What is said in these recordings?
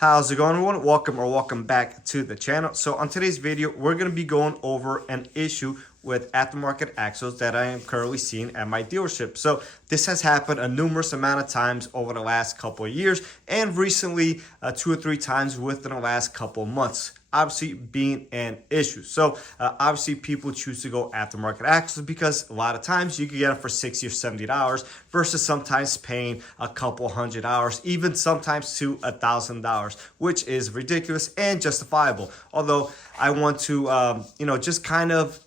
How's it going, everyone? Welcome back to the channel. So on today's video, we're going to be going over an issue with aftermarket axles that I am currently seeing at my dealership. So this has happened a numerous amount of times over the last couple of years, and recently 2 or 3 times within the last couple of months, obviously being an issue. So obviously people choose to go aftermarket axles because a lot of times you can get them for $60 or $70 versus sometimes paying a couple $100, even sometimes to $1,000, which is ridiculous and justifiable. Although I want to just kind of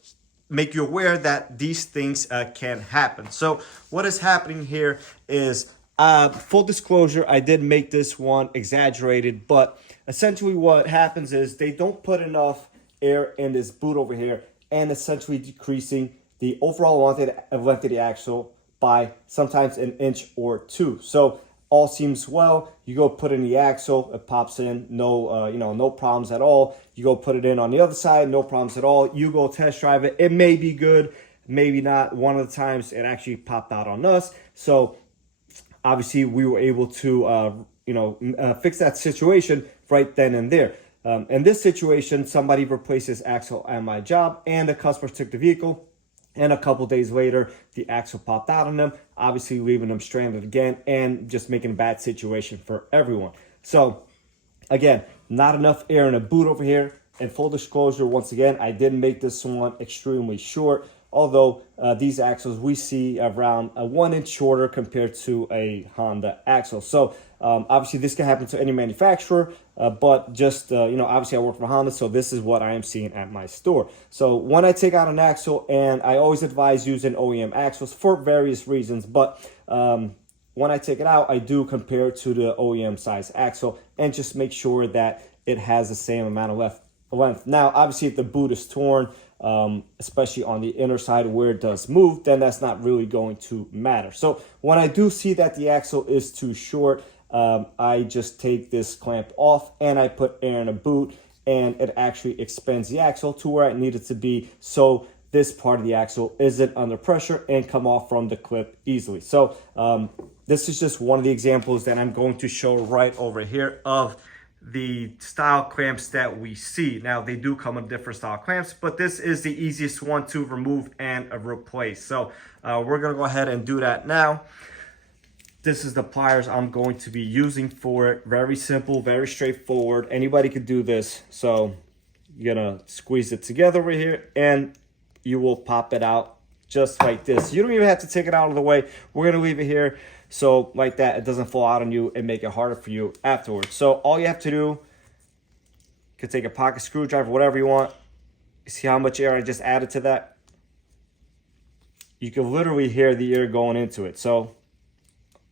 make you aware that these things can happen. So what is happening here is, full disclosure, I did make this one exaggerated, but essentially what happens is they don't put enough air in this boot over here, and essentially decreasing the overall length of the axle by sometimes an inch or 2. So all seems well. You go put in the axle, it pops in, no problems at all. You go put it in on the other side, no problems at all. You go test drive it. It may be good, maybe not. One of the times it actually popped out on us. So obviously we were able to, fix that situation right then and there. In this situation, somebody replaced this axle at my job, and the customer took the vehicle. And a couple days later, the axle popped out on them, obviously leaving them stranded again and just making a bad situation for everyone. So again, not enough air in a boot over here. And full disclosure, once again, I did make this one extremely short. Although these axles we see around a 1 inch shorter compared to a Honda axle. So obviously this can happen to any manufacturer, but just, obviously I work for Honda, so this is what I am seeing at my store. So when I take out an axle, and I always advise using OEM axles for various reasons, but when I take it out, I do compare it to the OEM size axle and just make sure that it has the same amount of length. Now, obviously if the boot is torn, especially on the inner side where it does move, then that's not really going to matter. So when I do see that the axle is too short, I just take this clamp off and I put air in a boot, and it actually expands the axle to where it needed to be, so this part of the axle isn't under pressure and come off from the clip easily. So this is just one of the examples that I'm going to show right over here of the style clamps that we see. Now they do come in different style clamps, but this is the easiest one to remove and replace. So we're gonna go ahead and do that now. This is the pliers I'm going to be using for it. Very simple, very straightforward. Anybody could do this. So you're gonna squeeze it together right here, and you will pop it out just like this. You don't even have to take it out of the way. We're gonna leave it here, so like that, it doesn't fall out on you and make it harder for you afterwards. So all you have to do, you can take a pocket screwdriver, whatever you want. You see how much air I just added to that? You can literally hear the air going into it. So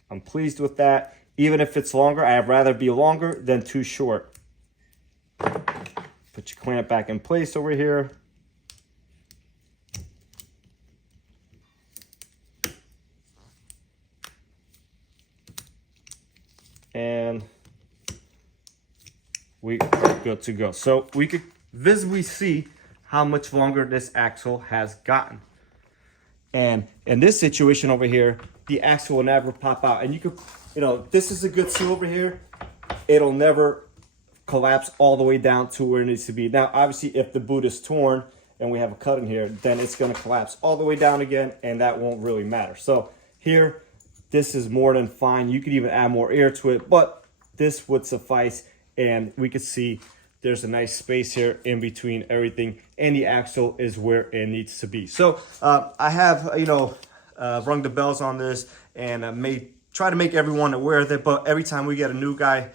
I'm pleased with that. Even if it's longer, I'd rather be longer than too short. Put your clamp back in place over here. And we are good to go. So we could visibly see how much longer this axle has gotten. And in this situation over here, the axle will never pop out. And you could, this is a good seal over here. It'll never collapse all the way down to where it needs to be. Now, obviously, if the boot is torn and we have a cut in here, then it's going to collapse all the way down again, and that won't really matter. So here, this is more than fine. You could even add more air to it, but this would suffice. And we could see there's a nice space here in between everything, and the axle is where it needs to be. So I have, rung the bells on this, and try to make everyone aware of it. But every time we get a new guy,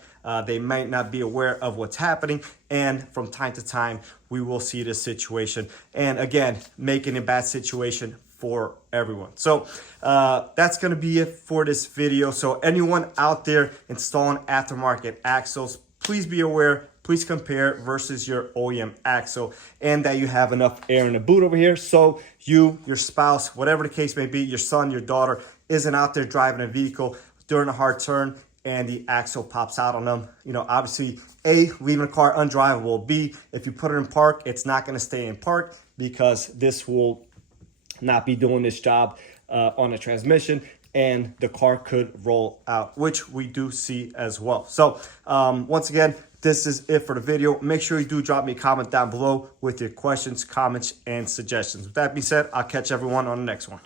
they might not be aware of what's happening. And from time to time, we will see this situation. And again, making a bad situation for everyone. So that's going to be it for this video. So anyone out there installing aftermarket axles, please be aware, please compare versus your OEM axle, and that you have enough air in the boot over here, so you, your spouse, whatever the case may be, your son, your daughter, isn't out there driving a vehicle during a hard turn and the axle pops out on them. Obviously, A, leaving a car undrivable. B, if you put it in park, it's not going to stay in park because this will not be doing this job on the transmission. and the car could roll out, which we do see as well. So once again, this is it for the video. Make sure you do drop me a comment down below with your questions, comments, and suggestions. With that being said, I'll catch everyone on the next one.